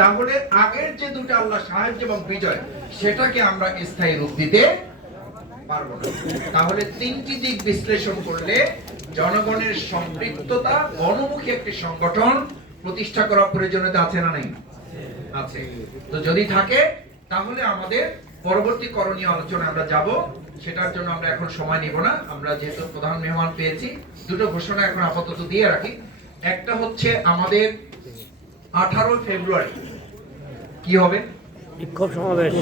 তাহলে আগের যে দুটো আল্লাহ সাহায্য এবং বিজয়, সেটাকে আমরা স্থায়ী রূপ দিতে না। তাহলে তিনটি দিক বিশ্লেষণ করলে জনগণের সম্পৃক্ততা, গণমুখী একটি সংগঠন প্রতিষ্ঠা করার প্রয়োজনীয়তা আছে না নাই? আছে। তো যদি থাকে, তাহলে আমাদের পরবর্তী করণীয় আলোচনা আমরা যাব। সেটার জন্য আমরা এখন সময় নিব না। আমরা যেহেতু প্রধান মেহমান পেয়েছি, দুটো ঘোষণা এখন আপাতত দিয়ে রাখি। একটা হচ্ছে আমাদের আঠারো ফেব্রুয়ারি। কি হবে? বিক্ষোভ সমাবেশ।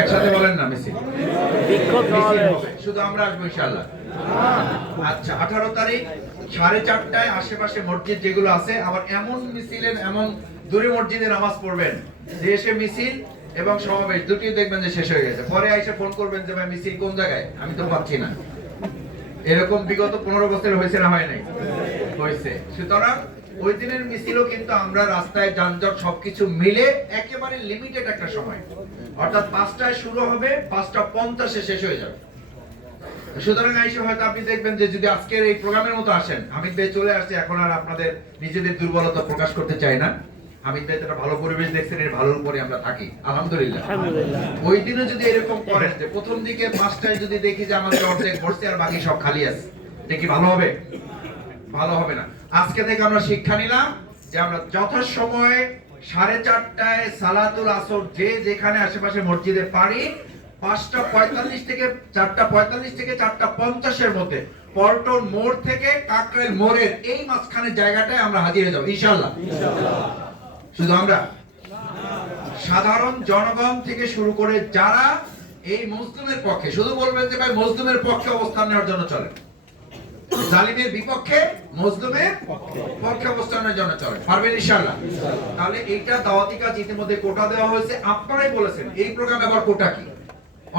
একসাথে বলেন না মিছিল বিক্ষোভ সমাবেশ। শুধু আমরা আসব ইনশাল্লাহ আচ্ছা আঠারো তারিখ সাড়ে চারটায় আশেপাশে মসজিদ যেগুলো আছে আবার এমন মিছিলের এমন দূরে মসজিদে নামাজ পড়বেন যে এসে মিছিল এবং সমাবেশ দুটি দেখবেন যে শেষ হয়ে গেছে। পরে এসে ফোন করবেন যে ভাই মিছিল কোন জায়গায়? আমি তো পাচ্ছি না। এরকম বিগত পনেরো বছর হয়েছে না হয় নাই? হয়েছে। সুতরাং ওই দিনের মিছিলও কিন্তু আমরা রাস্তায় যানজট সবকিছু মিলে একেবারে লিমিটেড একটা সময়। অর্থাৎ পাঁচটায় শুরু হবে পাঁচটা পঞ্চাশে শেষ হয়ে যাবে। সুতরাং আইসে হয়তো আপনি দেখবেন যে যদি আজকের এই প্রোগ্রামের মতো আসেন আমি ভাই চলে আসছে এখন আর আপনাদের নিজেদের দুর্বলতা প্রকাশ করতে চাই না। আমি ভাই একটা ভালো পরিবেশ দেখছেন এর ভালোর উপরে আমরা থাকি আলহামদুলিল্লাহ। ওই দিনে যদি এরকম করেন যে প্রথম দিকে পাঁচটায় যদি দেখি যে আমাদের অর্ধেক ভরছে আর বাকি সব খালি আছে এটা কি ভালো হবে? ভালো হবে না। আজকে থেকে আমরা শিক্ষা নিলাম যে আমরা যথাসময়ে সাড়ে চারটায় সালাতুল আসর যে যেখানে আশেপাশে মসজিদে পারি, পাঁচটা পঁয়তাল্লিশ থেকে চারটা পঁয়তাল্লিশ থেকে চারটা পঞ্চাশের মধ্যে পল্টন মোড় থেকে কাকরেল মোড়ের এই মাঝখানে জায়গাটায় আমরা হাজির হয়ে যাব ইনশাল্লাহ শুধু আমরা? সাধারণ জনগণ থেকে শুরু করে যারা এই মুসলিমের পক্ষে, শুধু বলবেন যে ভাই মুসলিমের পক্ষে অবস্থান নেওয়ার জন্য চলে। জালিমের বিপক্ষে মজলুমের পক্ষে অবস্থানের জন্য চলে পারবেন ইনশাআল্লাহ? তাহলে এইটা দাওয়াতি কাজ ইতিমধ্যে কোটা দেওয়া হয়েছে। আপনারাই বলেছেন, এই প্রোগ্রাম আবার কোটা কি?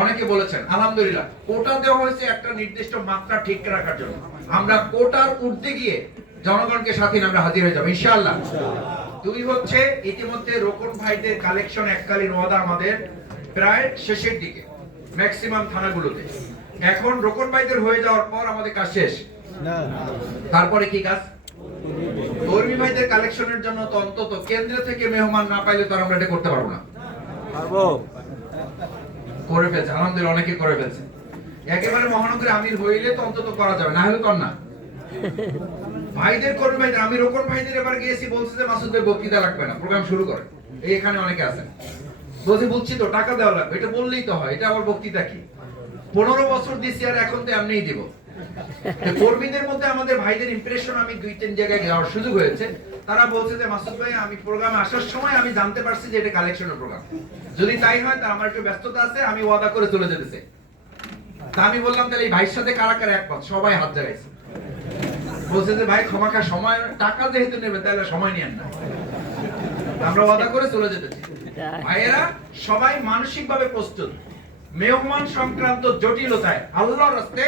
অনেকে বলেছেন, আলহামদুলিল্লাহ, কোটা দেওয়া হয়েছে একটা নির্দিষ্ট মাত্রা ঠিক রাখার জন্য। আমরা কোটার উঠতে গিয়ে জনগণকে সাথে আমরা হাজির হয়ে যাব, ইনশাআল্লাহ। দুই হচ্ছে, ইতিমধ্যে রোকন ভাইদের কালেকশন এককালীন ওয়াদা আমাদের প্রায় শেষের দিকে, ম্যাক্সিমাম থানাগুলোতে। এখন রোকন ভাইদের হয়ে যাওয়ার পর আমাদের কাজ শেষ। তারপরে কি কাজ? কর্মী ভাইদের কালেকশনের জন্য তো অন্তত কেন্দ্র থেকে মেহমান না পাইলে তো আমরা এটা করতে পারব না। করে ফেলছে আলহামদুলিল্লাহ অনেকে করে ফেলছে। একেবারে মহানগরে আমির হইলে তো অন্তত করা যাবে না হলে কর না। ভাইদের কর্মী ভাইদের আমি রোকন ভাইদের এবার গিয়েছি বলছে যে মাসুদ ভাই বক্তৃতা লাগবে না প্রোগ্রাম শুরু করে। এখানে অনেকে আছেন। বলছি বুঝছি তো টাকা দেওয়া লাগবে এটা বললেই তো হয় এটা আবার বক্তৃতা কি? পনেরো বছর দিছি আর এখন তো এমনিই দিব। কর্মীদের মধ্যে আমাদের ভাইদের ইমপ্রেশন আমি দুই তিন জায়গায় যাওয়ার সুযোগ হয়েছে। তারা বলছে যে মাসুদ ভাই আমি প্রোগ্রামে আসার সময় আমি জানতে পারছি যে এটা কালেকশনের প্রোগ্রাম যদি তাই হয় তা আমার একটু ব্যস্ততা আছে আমি ওয়াদা করে চলে যেতে তা আমি বললাম তাহলে এই ভাইয়ের সাথে কারা কারা একমত? সবাই হাত জাগাইছে। বলছে যে ভাই ক্ষমাকা সময় টাকা যেহেতু নেবে তাহলে সময় নিয়েন না। আমরা ওয়াদা করে চলে যেতেছি ভাইয়েরা সবাই মানসিকভাবে প্রস্তুত। মেহমান সংক্রান্ত জটিলতায় আল্লাহর রাস্তে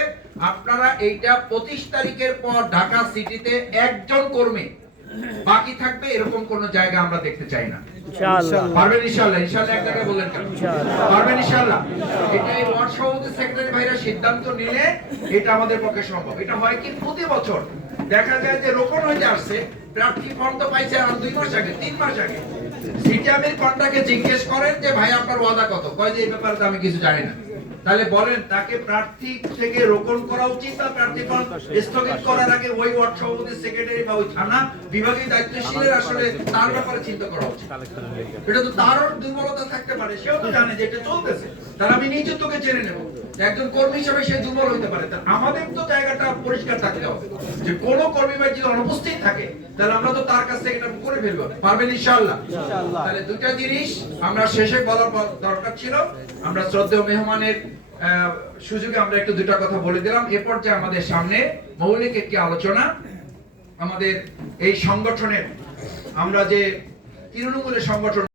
আপনারা এইটা পঁচিশ তারিখের পর ঢাকা সিটিতে একজন কর্মী। বাকি থাকবে এরকম কোন জায়গা আমরা দেখতে চাই না। পারবেন ইনশাআল্লাহ? ইনশাআল্লাহ এক জায়গায় বললেন কেন? পারবেন ইনশাআল্লাহ? এটা এই ওয়ার্ড সভাপতি সেক্রেটারি ভাইরা সিদ্ধান্ত নিলে এটা আমাদের পক্ষে সম্ভব। এটা হয় কি প্রতি বছর দেখা যায় যে রোপণ হয়ে আসছে, প্রার্থী ফর্ম তো পাইছে আর দুই মাস আগে, তিন মাস আগে। সিটি আমির কন্টাকে জিজ্ঞেস করেন যে, ভাই, আপনার ওয়াদা কত? কয় যে, এই ব্যাপারে আমি কিছু জানি না। তাহলে বলেন তাকে প্রার্থী থেকে রোপণ করা উচিত বা প্রার্থী ফর্ম স্থগিত করার আগে ওই ওয়ার্ড সভাপতি সেক্রেটারি বা ওই থানা বিভাগীয় দায়িত্বশীলের আসলে তার ব্যাপারে চিন্তা করা উচিত। এটা তো তারও দুর্বলতা থাকতে পারে সেও তো জানে যে এটা চলতেছে। তাহলে আমি নিজে তোকে জেনে নেব একজন কর্মী হিসেবে সে দুর্বল হতে পারে। আমাদের তো জায়গাটা পরিষ্কার থাকতে হবে। যে কোন কর্মী ভাই যদি অনুপস্থিত থাকে তাহলে আমরা তো তার কাছ থেকে এটা করে ফেলব। পারবেন ইনশাআল্লাহ? তাহলে দুটা জিনিস আমরা শেষে বলার দরকার ছিল। আমরা শ্রদ্ধেয় মেহমানের সুযোগে আমরা একটু দুটা কথা বলে দিলাম। এরপর যে আমাদের সামনে মৌলিক একটি আলোচনা, আমাদের এই সংগঠনের, আমরা যে তৃণমূলের সংগঠন